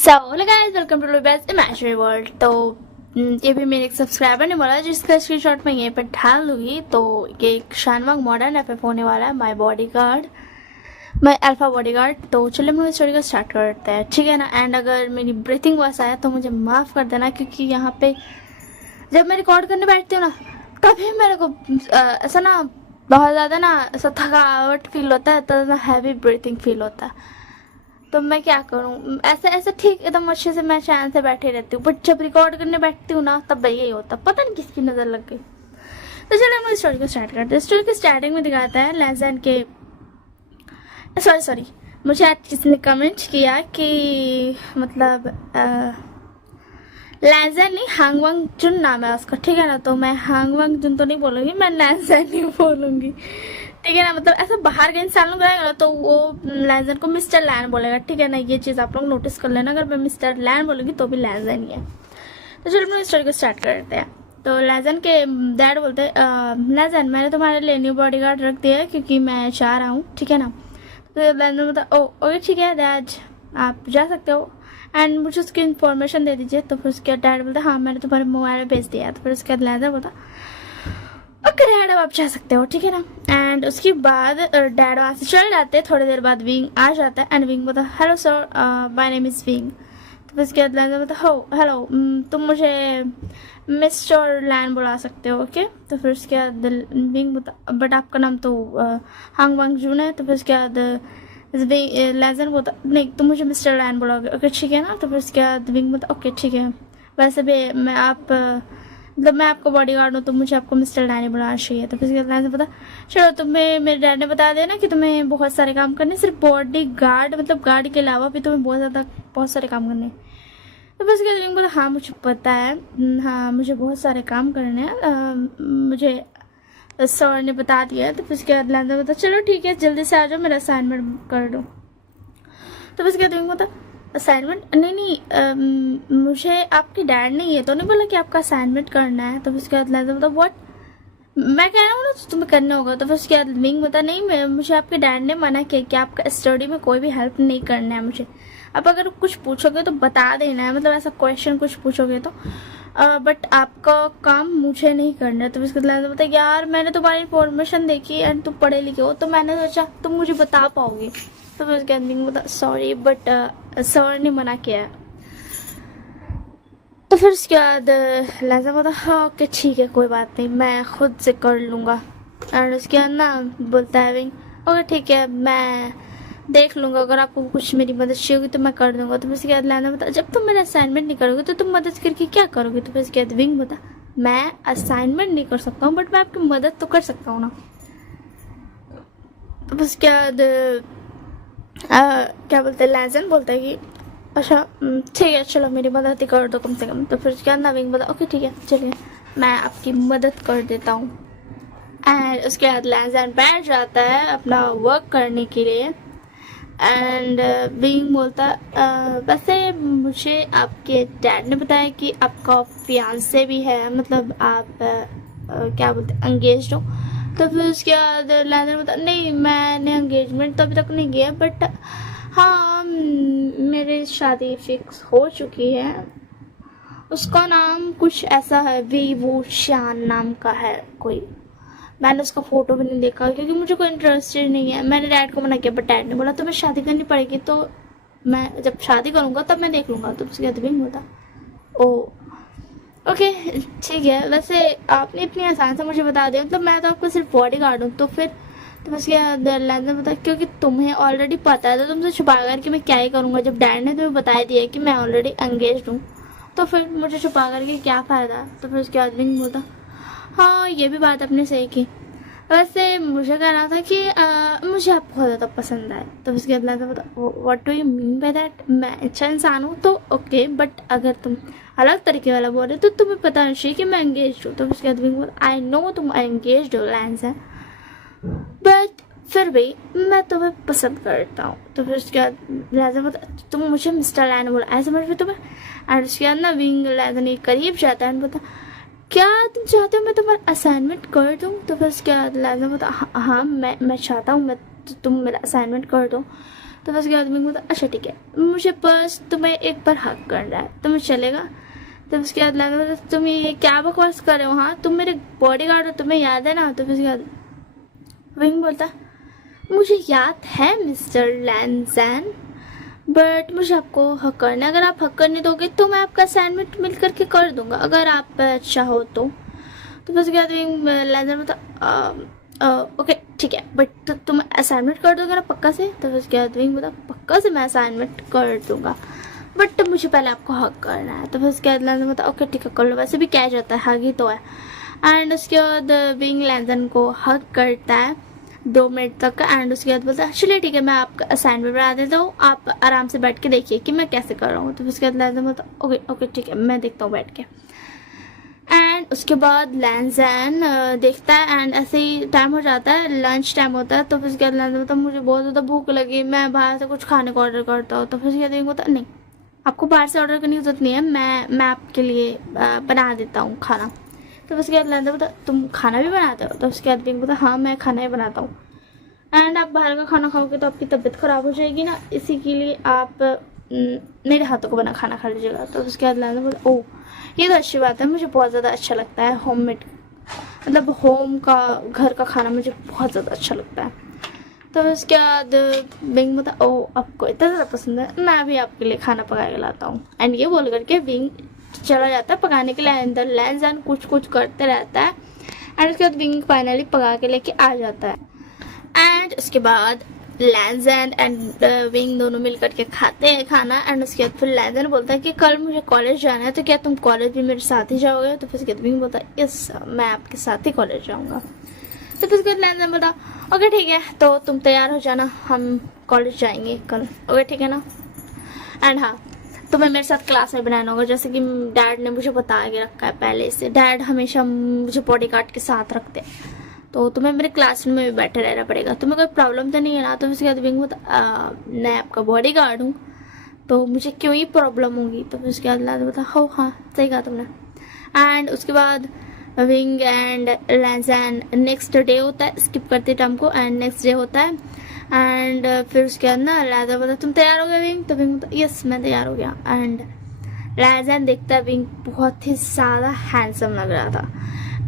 So hello guys, welcome to best imaginary world. तो ये भी मेरे एक सब्सक्राइबर ने बोला, जिसका स्क्रीनशॉट मैं यहीं पर डाल दूंगी। तो ये एक शानवांग मॉडर्न एफएफ होने वाला है, my bodyguard, my alpha bodyguard. तो चलिए हम स्टोरी को स्टार्ट करते हैं, ठीक है ना। एंड अगर मेरी ब्रीथिंग वॉइस आया तो मुझे माफ़ कर देना, क्योंकि यहाँ पे जब मैं रिकॉर्ड करने बैठती हूँ ना, तभी मेरे को ऐसा ना बहुत ज़्यादा ना ऐसा थकावट फील होता है, तो हैवी ब्रीथिंग फील होता है। तो मैं क्या करूँ, ऐसे ऐसे ठीक एकदम अच्छे से मैं चैन से बैठे रहती हूँ, बट जब रिकॉर्ड करने बैठती हूँ ना, तब यही होता, पता नहीं किसकी नज़र लग गई। तो चलो हम स्टोरी को स्टार्ट करते हैं। स्टोरी के स्टार्टिंग में दिखाता है लेजन के सॉरी मुझे आज किसी ने कमेंट किया कि मतलब लेजन नहीं, हांगवांग जुन नाम है उसका, ठीक है ना। तो मैं हांगवांग जुन तो नहीं बोलूँगी, मैं लेजन ही बोलूँगी, ठीक है ना। मतलब ऐसा बाहर का इंसान लोग रहेगा ना, तो वो लैजन को मिस्टर लैन बोलेगा, ठीक है ना। ये चीज़ आप लोग नोटिस कर लेना, अगर मैं मिस्टर लैन बोलूँगी तो भी लैजन ही है। तो चलो अपनी स्टोरी को स्टार्ट करते हैं। तो लैजन के डैड बोलते हैं, लैजन मैंने तुम्हारे लिए न्यू बॉडीगार्ड रख दिया है, क्योंकि मैं चाह रहा हूँ, ठीक है ना। तो लैजन बोलता है, ओके ठीक है डैड, आप जा सकते हो, एंड मुझे उसकी इन्फॉर्मेशन दे दीजिए। तो फिर उसके डैड बोलते हाँ मैंने तुम्हारे मोबाइल में भेज दिया है। तो फिर उसके बाद लैजन बोलता ओके डैड, अब आप जा सकते हो, ठीक है ना। एंड उसके बाद डैड वहाँ से चले जाते हैं। थोड़ी देर बाद विंग आ जाता है, एंड विंग बोलता है hello sir, my name is wing. तो फिर उसके बाद लैन बोलता है हो हेलो, तुम मुझे मिस्टर लैन बुला सकते हो, ओके। तो फिर उसके बाद विंग बोलता बट आपका नाम तो हांग वांग जून है। तो फिर उसके बाद लैजन बोलता नहीं, तुम मुझे मिस्टर लैन बुलाओगे, ओके ठीक है ना। तो फिर उसके बाद विंग बोलता ओके ठीक है, वैसे भी मैं मतलब मैं आपको बॉडीगार्ड हूँ, तो मुझे आपको मिस्टर लैन ही बुलाना चाहिए। तो फिर उसके बाद पता चलो तुम्हें मेरे डैड ने बता दिया ना कि तुम्हें बहुत सारे काम करने, सिर्फ बॉडी गार्ड मतलब गार्ड के अलावा भी तुम्हें बहुत सारे काम करने। तो फिर उसके बाद बोला हाँ मुझे पता है, हाँ मुझे बहुत सारे काम करने हैं, मुझे सर ने बता दिया। तो फिर उसके बाद लैंडर बोलता चलो ठीक है जल्दी से आ जाओ, मेरा असाइनमेंट कर दो। तो फिर उसके बाद बोलता असाइनमेंट नहीं, मुझे आपके डैड ने ये तो नहीं बोला कि आपका असाइनमेंट करना है। तो फिर उसके बाद लैंडर बोलता व्हाट, मैं कह रहा हूँ ना तो तुम्हें करना होगा। तो फिर उसके बाद विंग बता नहीं, मुझे आपके डैड ने मना किया कि आपका स्टडी में कोई भी हेल्प नहीं करना है मुझे। अब अगर कुछ पूछोगे तो बता देना है, मतलब ऐसा क्वेश्चन कुछ पूछोगे तो, बट आपका काम मुझे नहीं करना है। तो इसके बाद बता यार मैंने तुम्हारी इन्फॉर्मेशन देखी एंड तुम पढ़े लिखे हो, तो मैंने सोचा तुम मुझे बता पाओगे। तो फिर उसके बाद विंग बता सॉरी बट सर ने मना किया। तो फिर उसके बाद लहजा बोलता हाँ ओके ठीक है कोई बात नहीं, मैं खुद से कर लूँगा। और उसके बाद ना बोलता है विंग ओके ठीक है मैं देख लूँगा, अगर आपको कुछ मेरी मदद चाहिए होगी तो मैं कर दूँगा। तो फिर उसके बाद लहजा बोलता जब तुम मेरा असाइनमेंट नहीं करोगे तो तुम मदद करके क्या करोगे। तो फिर उसके बाद विंग बोलता मैं असाइनमेंट नहीं कर सकता हूँ, बट मैं आपकी मदद तो कर सकता हूँ ना। तो फिर उसके बाद क्या बोलते हैं लैजन बोलता है कि अच्छा ठीक है चलो मेरी मदद ही कर दो कम से कम। तो फिर उसके बाद नवीन बोला ओके ठीक है चलिए मैं आपकी मदद कर देता हूँ। एंड उसके बाद लैजन बैठ जाता है अपना वर्क करने के लिए। एंड विंग बोलता वैसे मुझे आपके डैड ने बताया कि आपका फियांसे भी है, मतलब आप क्या बोलते हैं एंगेज्ड हो। तो फिर उसके बाद लैजन बोलता नहीं मैंने एंगेजमेंट तो अभी तक नहीं किया, बट हाँ मेरी शादी फिक्स हो चुकी है। उसका नाम कुछ ऐसा है वीवू शान नाम का है कोई, मैंने उसका फोटो भी नहीं देखा क्योंकि मुझे कोई इंटरेस्टेड नहीं है। मैंने डैड को मना किया, बट डैड ने बोला तुम्हें शादी करनी पड़ेगी, तो मैं जब शादी करूँगा तब मैं देख लूँगा। तो उसके बाद भी होता ओ ओके ठीक है, वैसे आपने इतनी आसान से मुझे बता दिया, मतलब मैं तो आपको सिर्फ बॉडी गार्ड हूँ। तो फिर तो उसके लैंडर बता क्योंकि तुम्हें ऑलरेडी पता है तो तुमसे छुपा करके मैं क्या ही करूँगा, जब डैड ने तुम्हें बता दिया कि मैं ऑलरेडी एंगेज हूँ तो फिर मुझे छुपा करके क्या फ़ायदा। तो फिर उसके बाद विंग बोलता हाँ ये भी बात आपने सही की, वैसे मुझे कहना था कि मुझे आप बहुत ज़्यादा पसंद आए। तो उसके बाद लैंडर बोलता what do you mean by that, मैं अच्छा इंसान हूँ तो ओके, बट अगर तुम अलग तरीके वाला बोल रहे तो तुम्हें पता नहीं चाहिए कि मैं एंगेज हूँ। तो उसके बाद विंग बोलता आई नो तुम एंगेज हो लैंस है, बट फिर भी मैं तुम्हें पसंद करता हूँ। तो फिर उसके बाद लैजन बोलता तुम मुझे मिस्टर लैन बोला ऐसे समझ में तुम्हें। एंड उसके बाद ना विंग लैजन के करीब जाता है बोलता क्या तुम चाहते हो मैं तुम्हारा असाइनमेंट कर दूँ। तो फिर उसके बाद लैजन बोलता हाँ मैं चाहता हूँ मैं तुम मेरा असाइनमेंट कर दो। तो फिर उसके बाद विंग बोलता अच्छा ठीक है, मुझे बस तुम्हें एक बार हक करना है, तुम्हें चलेगा? तो उसके बाद लैंजन बोलता तुम ये क्या बकवास कर रहे हो, हाँ तुम मेरे बॉडीगार्ड हो, तुम्हें याद है ना? तो फिर उसके बाद विंग बोलता मुझे याद है मिस्टर लैंजन, बट मुझे आपको हक करना है, अगर आप हक करने दोगे तो मैं आपका असाइनमेंट मिल करके कर दूंगा, अगर आप चाहो तो। तो फिर उसके बाद लैंजन बोलता ओके ठीक है, बट तुम असाइनमेंट कर दोगे ना पक्का से? तो फिर उसके बाद विंग बोलता पक्का से मैं असाइनमेंट कर दूंगा, बट मुझे पहले आपको हक करना है। तो फिर उसके बाद लैंजन बोलता ओके ठीक है कर लो, वैसे भी क्या जाता है, हक ही तो है। एंड उसके बाद विंग लैंजन को हक करता है 2 मिनट तक। एंड उसके बाद बोलता है चलिए ठीक है मैं आपका असाइनमेंट बना देता हूँ, आप आराम से बैठ के देखिए कि मैं कैसे कर रहा हूँ। तो फिर उसके बाद लैंजन बोलता ओके ओके ठीक है मैं देखता हूँ बैठ के। एंड उसके बाद लैंजन देखता है एंड ऐसे ही टाइम हो जाता है, लंच टाइम होता है। तो फिर उसके बाद लैंजन बोलता मुझे बहुत ज़्यादा भूख लगी, मैं बाहर से कुछ खाने को ऑर्डर करता हूँ। तो फिर उसके बाद बोलता नहीं आपको बाहर से ऑर्डर करने की जरूरत नहीं है, मैं आपके लिए बना देता हूँ खाना। तो उसके बाद लैंजन बोलता तुम खाना भी बनाते हो? तो उसके बाद बोलता हाँ मैं खाना ही बनाता हूँ। एंड आप बाहर का खाना खाओगे तो आपकी तबीयत ख़राब हो जाएगी ना, इसी के लिए आप मेरे हाथों को बना खाना खा लीजिएगा। तो उसके बाद लैंजन बोलता ओह ये तो अच्छी बात है, मुझे बहुत ज़्यादा अच्छा लगता है होममेड, मतलब होम का घर का खाना मुझे बहुत ज़्यादा अच्छा लगता है। तो उसके बाद विंग बोलता ओह आपको इतना ज़्यादा पसंद है, मैं भी आपके लिए खाना पका के लाता हूँ। एंड ये बोल करके विंग चला जाता है पकाने के लिए, अंदर लैंजन कुछ कुछ करते रहता है। एंड उसके बाद विंग फाइनली पका के लेके आ जाता है। एंड उसके बाद लैंजन एंड विंग दोनों मिल करके खाते हैं खाना। एंड उसके बाद फिर लैंजन बोलता है कि कल मुझे कॉलेज जाना है, तो क्या तुम कॉलेज भी मेरे साथ ही जाओगे? तो फिर उसके बाद विंग बोलता है यस मैं आपके साथ ही कॉलेज जाऊँगा। तो फिर उसके बाद लैंजन बोलता ओके ठीक है तो तुम तैयार हो जाना, हम कॉलेज जाएंगे कल, ओके ठीक है ना? एंड हाँ तुम्हें मेरे साथ क्लास में बनाना होगा, जैसे कि डैड ने मुझे बता के रखा है पहले से, डैड हमेशा मुझे बॉडीगार्ड के साथ रखते हैं, तो तुम्हें मेरे क्लासरूम में भी बैठे रहना पड़ेगा, तुम्हें कोई प्रॉब्लम तो नहीं है ना? तो उसके बाद विंग बोलता मैं आपका बॉडीगार्ड हूँ तो मुझे क्यों ही प्रॉब्लम होगी? तो फिर उसके बाद लैंजन बोलता हो हाँ सही कहा तुमने। एंड उसके बाद विंग एंड लैंजन नेक्स्ट डे होता है, स्किप करते टाइम को, एंड नेक्स्ट डे होता है। एंड फिर उसके बाद ना लैंजन बोलता तुम तैयार हो गए विंग? तो विंग बोलता यस मैं तैयार हो गया। एंड लैंजन देखता है विंग बहुत ही ज़्यादा हैंडसम लग रहा था।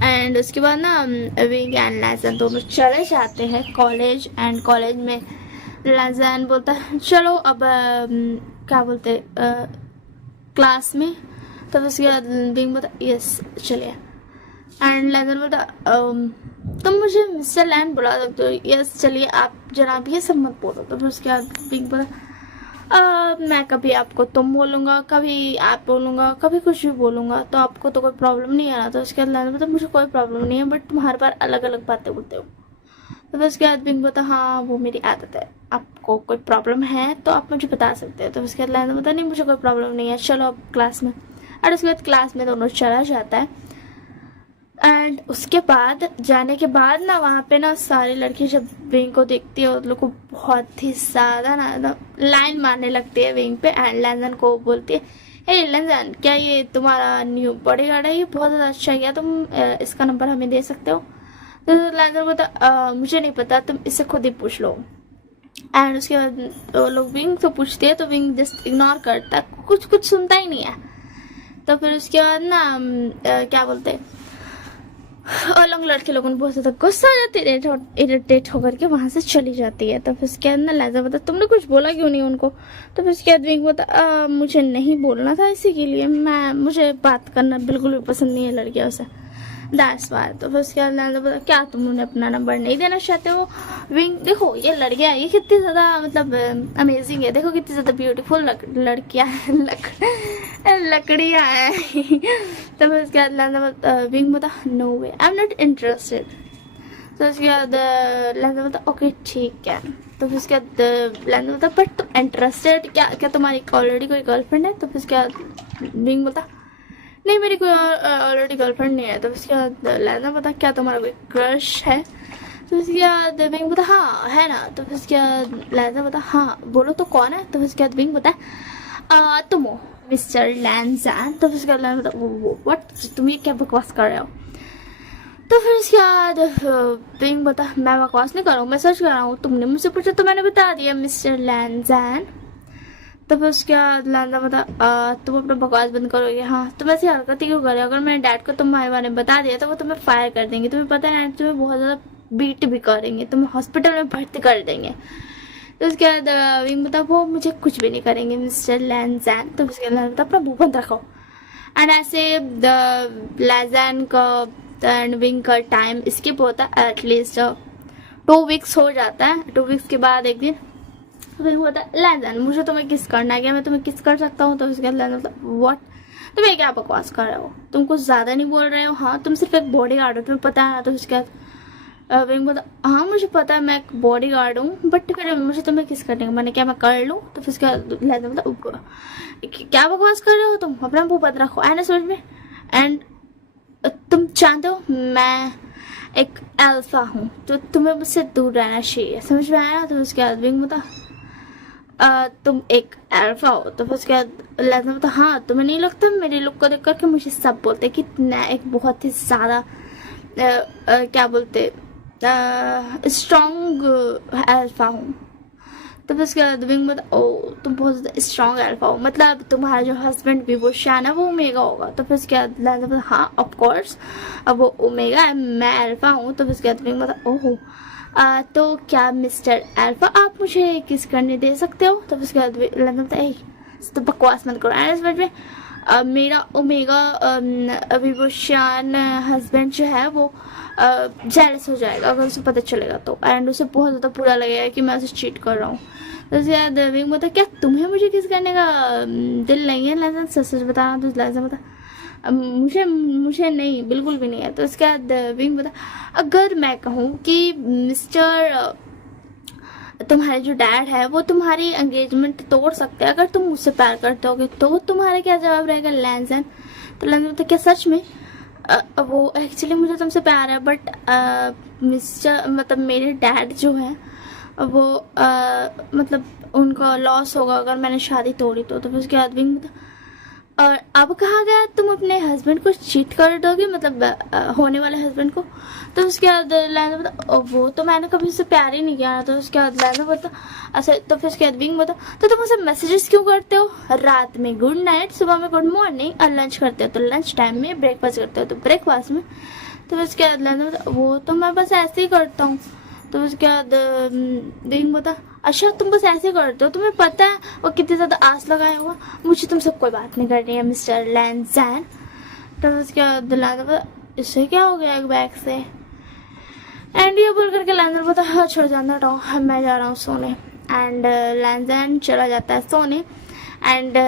एंड उसके बाद ना विंग एंड लैंजन दोनों चले जाते हैं कॉलेज। एंड कॉलेज में लैंजन बोलता है चलो अब क्या बोलते क्लास में। तो उसके बाद विंग बोलता यस चलिए। एंड लैंजन बोलता तुम मुझे मिस्टर लैंड बुला सकते हो? यस चलिए आप जनाब ये सब मत बोलो। तो फिर उसके बाद विंग बोला मैं कभी आपको तुम बोलूँगा, कभी आप बोलूँगा, कभी कुछ भी बोलूँगा, तो आपको तो कोई प्रॉब्लम नहीं है ना? तो उसके बाद लैंजन बोलता मुझे कोई प्रॉब्लम नहीं है, बट तुम हर बार अलग अलग बातें बोलते हो। तो फिर उसके बाद विंग बोलता हाँ वो मेरी आदत है, आपको कोई प्रॉब्लम है तो आप मुझे बता सकते हैं। तो उसके बाद लैंजन बोलता नहीं मुझे कोई प्रॉब्लम नहीं है, चलो अब क्लास में। और उसके बाद क्लास में दोनों चला जाता है। एंड उसके बाद जाने के बाद ना वहाँ पे ना सारी लड़की जब विंग को देखती है उन लोग को बहुत ही ज़्यादा ना लाइन मारने लगती है विंग पे। एंड लैंजन को बोलती है हे लैंजन क्या ये तुम्हारा न्यू बॉडीगार्ड है? ये बहुत ज़्यादा अच्छा है, क्या तुम इसका नंबर हमें दे सकते हो? तो लैंजन बोलता मुझे नहीं पता, तुम इससे खुद ही पूछ लो। एंड उसके बाद वो लोग विंग से पूछती है तो विंग जस्ट इग्नोर करता है, कुछ सुनता ही नहीं है। तो फिर उसके बाद ना क्या बोलते हैं और लोग लड़के लोगों को बहुत ज़्यादा गुस्सा आ जाती है, इरिटेट होकर के वहाँ से चली जाती है। तो फिर उसके बाद ना लैंजन बोलता तुमने कुछ बोला क्यों नहीं उनको? तो फिर उसके बाद विंग बोलता मुझे नहीं बोलना था, इसी के लिए मुझे बात करना बिल्कुल भी पसंद नहीं है लड़कियों से, दैट्स वाई। तो फिर उसके बाद लैंजन बोलता क्या तुम उन्हें अपना नंबर नहीं देना चाहते हो? विंग देखो ये लड़कियाँ ये कितनी ज़्यादा मतलब अमेजिंग है, देखो कितनी ज़्यादा ब्यूटीफुल लड़कियाँ लकड़ियाँ हैं। तो फिर उसके बाद लैंजन विंग बोलता no way I am not interested. तो उसके बाद लैंजन बोलता ओके ठीक है। तो फिर उसके बाद लैंजन बोलता बट तुम इंटरेस्टेड क्या तुम्हारी ऑलरेडी कोई गर्लफ्रेंड है? तो फिर उसके बाद विंग बोलता नहीं मेरी कोई ऑलरेडी गर्लफ्रेंड नहीं है। तो उसके बाद लैंजन बोलता क्या तुम्हारा कोई क्रश है? तो उसके बाद विंग बोलता हाँ है ना। तो फिर उसके बाद लैंजन बोलता हाँ बोलो तो कौन है? तो फिर उसके बाद विंग बोलता तुम हो मिस्टर लैंजन। तो फिर उसके बाद लैंजन बोलता वो व्हाट तुम ये क्या बकवास कर रहे हो? तो फिर उसके बाद बिंग बता, मैं बकवास नहीं कर रहा हूँ, मैं सच कर रहा हूँ, तुमने मुझसे पूछा तो मैंने बता दिया मिस्टर लैंजैन। तो फिर उसके बाद लैंजा बता, तुम अपना बकवास बंद करोगे? हाँ, तुम ऐसी हरकत क्यों कर रहे हो? अगर मैंने डैड को तुम्हारे बारे में बता दिया तो वो तुम्हें फायर कर देंगे, तुम्हें पता है ना, तुम्हें बहुत ज़्यादा बीट भी करेंगे, तुम्हें हॉस्पिटल में भर्ती कर देंगे। तो उसके बाद विंग बता, वो मुझे कुछ भी नहीं करेंगे मिस्टर लैंजैन। तो उसके बाद बता, अपना मुंह बंद रखो। एंड ऐसे लैंजैन का एंड विंग का टाइम स्किप होता है, एटलीस्ट 2 वीक्स हो जाता है। 2 वीक्स के बाद एक दिन विंग होता है, लैंजैन मुझे तुम्हें किस करना है, क्या मैं तुम्हें किस कर सकता हूँ? तो उसके बाद लैंजैन बोलता, व्हाट, तुम ये क्या बकवास कर रहे हो, तुम कुछ ज़्यादा नहीं बोल रहे हो? हाँ, तुम सिर्फ एक बॉडी गार्ड हो, तुम्हें पता है ना? तो उसके बाद विंग बोलता, हाँ मुझे पता है मैं एक बॉडी गार्ड हूँ, बट फिर मुझे तुम्हें किस करने का, मैंने क्या मैं कर लूँ? तो फिर उसके बाद लैंजैन बोलता, क्या बकवास कर रहे हो तुम, अपना मुंह बंद रखो। एंड समझ में, एंड तुम जानते हो मैं एक अल्फा हूँ, तो तुम्हें मुझसे दूर रहना चाहिए, समझ में आया ना? तो उसके बाद विंग बोलता, तुम एक अल्फा हो? तो फिर उसके बाद लैंजैन बोलता, हाँ तुम्हें नहीं लगता मेरे लुक को देख करके मुझे सब बोलते कि मैं एक बहुत ही ज़्यादा क्या बोलते स्ट्रॉन्ग अल्फा हूँ? तो फिर उसके बाद विंग बोलता, ओ तुम बहुत ज़्यादा स्ट्रॉन्ग अल्फा हो, मतलब तुम्हारा जो हस्बैंड भी वो शान है वो ओमेगा होगा? तो फिर उसके बाद लैंजैन बोलता, हाँ ऑफ कोर्स, अब वो ओमेगा है, मैं अल्फा हूँ। तो फिर उसके बाद विंग बोलता, ओहो, तो क्या मिस्टर अल्फा आप मुझे किस करने दे सकते हो? तो उसके बाद लैंजैन बोलता, तो बकवास मत करो। एंड इस बार में मेरा ओमेगा विभूषण हस्बैंड जो है वो जेलस हो जाएगा अगर उसे पता चलेगा तो, एंड उसे बहुत ज़्यादा बुरा लगेगा कि मैं उसे चीट कर रहा हूँ। तो उसके बाद विंग बोलता, क्या तुम्हें मुझे किस करने का दिल नहीं है लैंजैन, सच सच बताना? तो लैंजैन बोलता, मुझे नहीं, बिल्कुल भी नहीं है। तो उसके बाद विंग बता, अगर मैं कहूँ कि मिस्टर तुम्हारे जो डैड है वो तुम्हारी एंगेजमेंट तोड़ सकते हैं अगर तुम मुझसे प्यार करते होगे, तो तुम्हारा क्या जवाब रहेगा लैंजैन? तो लैंजैन बोलता, क्या सच में? वो एक्चुअली मुझे तुमसे प्यार है, बट मिस्टर मतलब मेरे डैड जो है वो मतलब उनका लॉस होगा अगर मैंने शादी तोड़ी तो। फिर उसके बाद विंग बता, और अब कहा गया तुम अपने हस्बैंड को चीट कर दोगे, मतलब होने वाले हस्बैंड को? तो उसके बाद लैंजैन बता, वो तो मैंने कभी उससे प्यार ही नहीं किया। तो उसके बाद लैंजैन बता, अच्छा तो फिर उसके बाद विंग बता, तो तुम उसे मैसेजेस क्यों करते हो? रात में गुड नाइट, सुबह में गुड मॉर्निंग, और लंच करते हो तो लंच टाइम में, ब्रेकफास्ट करते हो तो ब्रेकफास्ट में। तो फिर उसके बाद लैंजैन बता, वो तो मैं बस ऐसे ही करता हूँ। तो उसके बाद विंग बता, अच्छा तुम बस ऐसे करते हो, तुम्हें पता है वो कितनी ज़्यादा आस लगाया हुआ, मुझे तुमसे कोई बात नहीं करनी है मिस्टर लैंजैन। तो उसके बाद लैंजैन बता, इससे क्या हो गया एक बैग से? एंड ये बोल करके लैंजैन बता, हाँ छोड़ जाना हटाओ, मैं जा रहा हूँ सोने। एंड लैंजैन चला जाता है सोने। एंड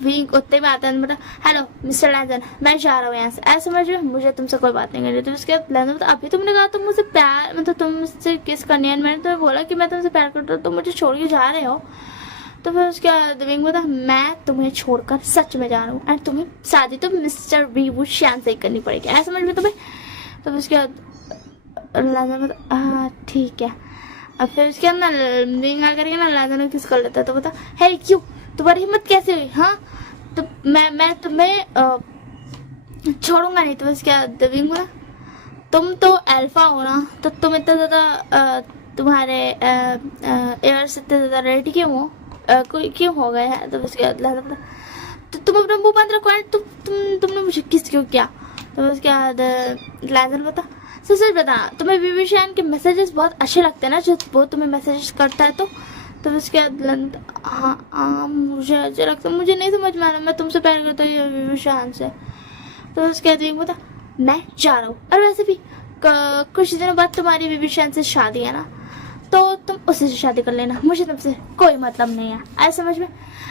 विंग उतने में आता है, बता, हेलो मिस्टर लैंजैन, मैं जा रहा हूँ यहाँ से, ऐसे समझ में, मुझे तुमसे कोई बात नहीं करनी। तो उसके बाद लैंजैन बता, अभी तुमने कहा तुम मुझसे प्यार, मतलब तुम मुझसे किस करनी है, मैंने तुम्हें बोला कि मैं तुमसे प्यार करता हूँ, तुम मुझे छोड़ के जा रहे हो? तो फिर उसके बाद विंग बता, मैं तुम्हें छोड़कर सच में जा रहा हूँ, एंड तुम्हें शादी तो मिस्टर विभूषण से ही करनी पड़ेगी, ऐसा समझ में तुम्हें? तो उसके बाद लैंजैन बता, ठीक है। अब फिर उसके बाद ना विंग आकर के ना लैंजैन को किस कर लेता है। तो बता, है क्यों, तुम्हारी हिम्मत कैसे हुई? हाँ, तो मैं तुम्हें छोड़ूंगा नहीं। तो उसके बाद विंग बोला, तुम तो अल्फा हो ना, तो तुम इतना ज़्यादा तुम्हारे एयर्स इतने ज़्यादा रेडी क्यों हो, कोई क्यों हो गया है? तो उसके बाद लैंजैन बोला, तो तुम अपना मुंह बंद रखो, तुमने मुझे किस क्यों किया? तो उसके बाद लैंजैन बता, सच बता, तुम्हें विभूषण के मैसेजेस बहुत अच्छे लगते हैं ना, जो वो तुम्हें मैसेजेस करता है? तो उसके बाद हाँ मुझे अच्छा लगता है, मुझे नहीं समझ में आ रहा, मैं तुमसे प्यार करता हूँ विभूषण से। तो उसके बाद विंग बता, मैं जा रहा हूँ, और वैसे भी कुछ दिनों बाद तुम्हारी विभूषण से शादी है ना, तो तुम उसी से शादी कर लेना, मुझे तुमसे कोई मतलब नहीं है, ऐसा समझ में?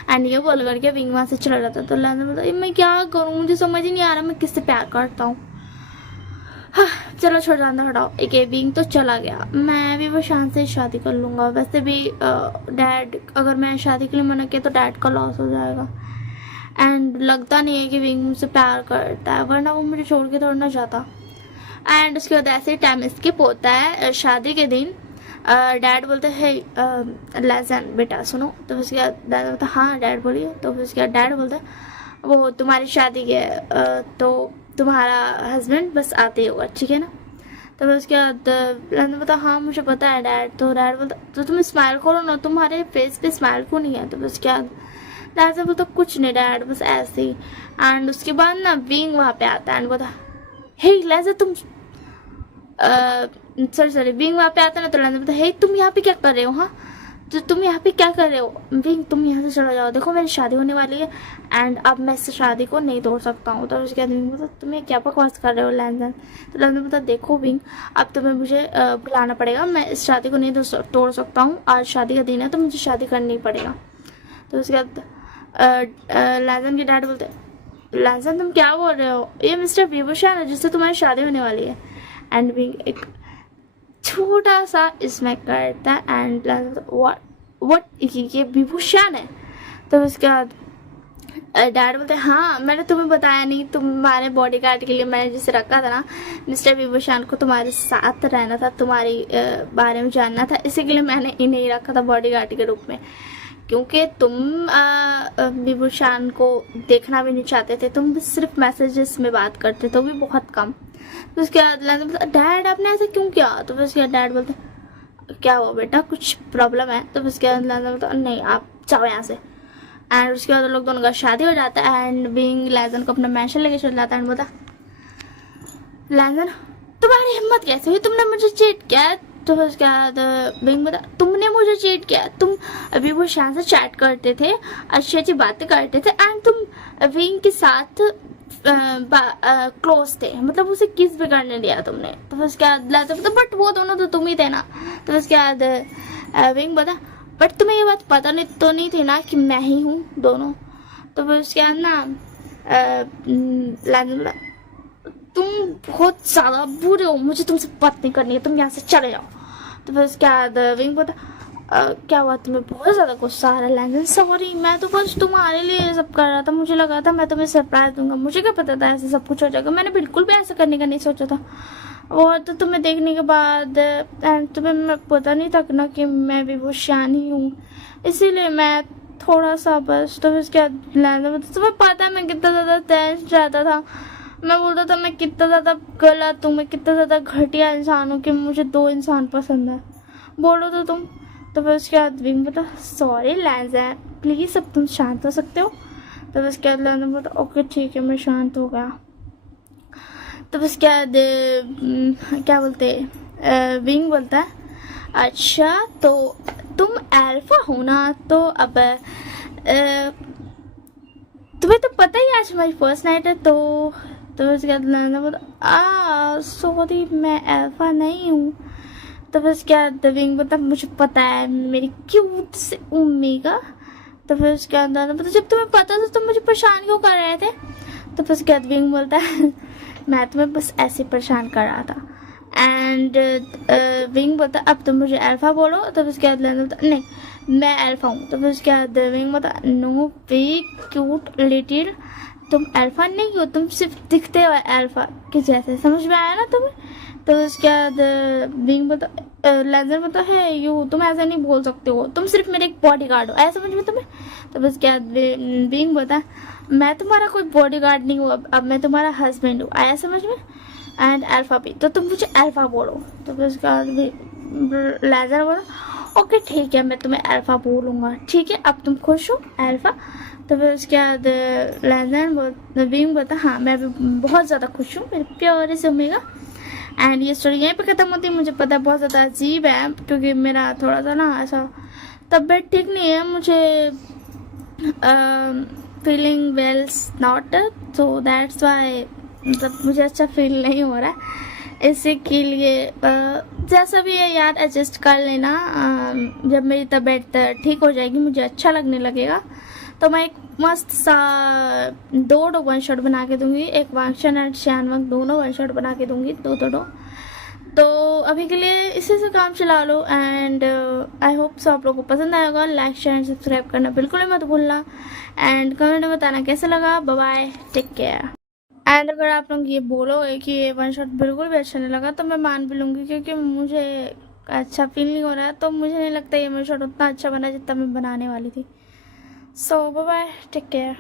एंड ये बोल करके विंग वहाँ से चला जाता। तो लैंजैन बता, मैं क्या करूँ, मुझे समझ ही नहीं आ रहा मैं किससे प्यार करता हूँ। हाँ चलो छोड़ जाना हटाओ, एक विंग तो चला गया, मैं भी वो शान से शादी कर लूँगा। वैसे भी डैड, अगर मैं शादी के लिए मना किया तो डैड का लॉस हो जाएगा, एंड लगता नहीं है कि विंग मुझसे प्यार करता है, वरना वो मुझे छोड़ के थोड़ा जाता। एंड उसके बाद ऐसे टाइम स्किप होता है शादी के दिन। डैड बोलते हैं, लैंजैन बेटा सुनो। तो उसके बाद डैड बोलता, हाँ डैड बोलिए। तो उसके बाद डैड बोलता है, वो तुम्हारी शादी के तो तुम्हारा हस्बैंड बस आते ही होगा, ठीक है ना? तो फिर उसके बाद लैंजन बोलता हाँ मुझे पता है डैड। तो डैड बोलता तो तुम स्माइल करो ना, तुम्हारे फेस पे स्माइल क्यों नहीं है। तो फिर उसके बाद लैंजन बोलता कुछ नहीं डैड, बस ऐसे ही। एंड उसके बाद ना विंग वहाँ पे आता है एंड बोलता हे लैंजन तुम सॉरी विंग वहाँ पे आता है ना। तो लैंजन बोलता हे तुम यहाँ पे क्या कर रहे हो, हाँ तो तुम यहाँ पे क्या कर रहे हो विंग, तुम यहाँ से चला जाओ, देखो मेरी शादी होने वाली है एंड अब मैं इस शादी को नहीं तोड़ सकता हूँ। तो उसके बाद विंग बोलता तुम्हें क्या बकवास कर रहे हो लैंजन। तो लैंजन बोलता देखो विंग अब तुम्हें मुझे बुलाना पड़ेगा, मैं इस शादी को नहीं तोड़ सकता हूँ, आज शादी का दिन है तो मुझे शादी करनी पड़ेगा। तो उसके बाद लैंजन के डैड बोलते लैंजन तुम क्या बोल रहे हो, ये मिस्टर विभूषण है जिससे तुम्हारी शादी होने वाली है। एंड विंग एक छोटा सा इसमें करता है एंड व्हाट ये विभूषण है। तो उसके बाद डैड बोलते हैं हाँ मैंने तुम्हें बताया नहीं, तुम्हारे बॉडी गार्ड के लिए मैंने जिसे रखा था ना मिस्टर विभूषण को, तुम्हारे साथ रहना था, तुम्हारे बारे में जानना था, इसी के लिए मैंने इन्हें रखा था बॉडी गार्ड के रूप में, क्योंकि तुम विभूषण को देखना भी नहीं चाहते थे, तुम सिर्फ मैसेजेस में बात करते थे, वो भी बहुत कम। तो उसके बाद डैड आपने ऐसा क्यों किया। तो फिर उसके बाद डैड बोलते क्या हुआ बेटा कुछ प्रॉब्लम है। तो फिर उसके बाद बोलता नहीं आप जाओ यहाँ से। एंड उसके बाद लोग दोनों का शादी हो जाता है एंड विंग लैंजन को अपना मैंशन लेके चल जाता है एंड बोलता लैंजन तुम्हारी हिम्मत कैसे हुई, तुमने मुझे चीट किया। तो फिर उसके बाद विंग बोलता तुमने मुझे चीट किया, तुम अभी वो शान से चैट करते थे, अच्छी अच्छी बातें करते थे एंड तुम विंग के साथ क्लोज थे, मतलब उसे किस भी करने दिया तुमने। तो फिर उसके बाद बट वो दोनों तो तुम ही थे ना। तो उसके बाद विंग बोला बट तुम्हें ये बात पता नहीं थी ना कि मैं ही हूँ दोनों। तो फिर उसके बाद ना लैंजन बोला तुम बहुत ज्यादा बुरे हो, मुझे तुमसे बात नहीं करनी है, तुम यहाँ से चले जाओ। तो फिर उसके बाद विंग बोला क्या हुआ तुम्हें बहुत ज़्यादा गुस्सा आ रहा है लैंजन, सॉरी मैं तो बस तुम्हारे लिए ये सब कर रहा था, मुझे लगा था मैं तुम्हें सरप्राइज दूंगा, मुझे क्या पता था ऐसे सब कुछ हो जाएगा, मैंने बिल्कुल भी ऐसा करने का नहीं सोचा था। और तो तुम्हें देखने के बाद एंड तुम्हें मैं पता नहीं था ना कि मैं भी वो शान ही हूँ, इसीलिए मैं थोड़ा सा बस। तो फिर क्या लैंजन तुम्हें पता है मैं कितना ज़्यादा टेंस रहता था, मैं बोलता था मैं कितना ज़्यादा गलत हूँ, मैं कितना ज़्यादा घटिया इंसान हूँ कि मुझे 2 इंसान पसंद है, बोलो तो तुम। तो फिर उसके बाद विंग बोलता सॉरी लैंजन प्लीज़ अब तुम शांत हो सकते हो। तो फिर उसके बाद लैंजन बोलता ओके ठीक है मैं शांत हो गया। तो फिर उसके बाद क्या बोलते विंग बोलता है अच्छा तो तुम अल्फा हो ना, तो अब तुम्हें तो पता ही आज हमारी फर्स्ट नाइट है। तो उसके बाद लैंजन बोलता सॉरी मैं अल्फा नहीं हूँ। तो बस क्या विंग बोलता मुझे पता है मेरी क्यूट से ओमेगा। तो फिर उसके अंदर मतलब जब तुम्हें पता था तुम मुझे परेशान क्यों कर रहे थे। तो फिर उसके बाद विंग बोलता है मैं तुम्हें बस ऐसे परेशान कर रहा था। एंड विंग बोलता अब तुम मुझे अल्फा बोलो। तो फिर उसके बाद बोलता नहीं मैं अल्फा हूँ। तो फिर उसके बाद विंग बोलता नो वे क्यूट लिटिल तुम अल्फा नहीं हो, तुम सिर्फ दिखते हो अल्फा के जैसे, समझ में आया ना तुम्हें। तो उसके बाद विंग बोलता लैंजन बोलता है यू तुम ऐसा नहीं बोल सकते हो, तुम सिर्फ मेरे एक बॉडी गार्ड हो, ऐसा समझ में तुम्हें। तो बस क्या विंग बोलता मैं तुम्हारा कोई बॉडी गार्ड नहीं हूँ, अब मैं तुम्हारा हस्बैंड हूँ, आया समझ में। एंड अल्फा भी तो तुम मुझे अल्फा बोलो। तो फिर उसके बाद लैंजन बोला ओके ठीक है मैं तुम्हें अल्फा बोलूँगा, ठीक है अब तुम खुश हो अल्फा। तो फिर उसके बाद लैंजन विंग बोलता हाँ मैं भी बहुत ज़्यादा खुश हूँ मेरे प्यारे से ओमेगा। एंड ये स्टोरी यहीं पे ख़त्म होती है। मुझे पता है बहुत ज़्यादा अजीब है क्योंकि मेरा थोड़ा सा ना ऐसा तबीयत ठीक नहीं है, मुझे feeling wells not, so that's why मतलब मुझे अच्छा फील नहीं हो रहा है, इसी के लिए जैसा भी है यार एडजस्ट कर लेना। जब मेरी तबीयत ठीक हो जाएगी मुझे अच्छा लगने लगेगा तो मैं एक मस्त सा 2 वन शॉट बना के दूंगी, एक वांगशन एंड श्यानवंग दोनों वन शॉट बना के दूंगी 2। तो अभी के लिए इसी से काम चला लो। एंड आई होप सो आप लोगों को पसंद आएगा। लाइक शेयर एंड सब्सक्राइब करना बिल्कुल मत भूलना एंड कमेंट में बताना कैसा लगा। Bye bye take care. And अगर आप लोग ये बोलोगे कि ये वन शॉट बिल्कुल भी अच्छा नहीं लगा तो मैं मान भी लूँगी, क्योंकि मुझे अच्छा फील नहीं हो रहा है, तो मुझे नहीं लगता ये वन शॉट उतना अच्छा बना जितना मैं बनाने वाली थी। सो बाय बाय टेक केयर।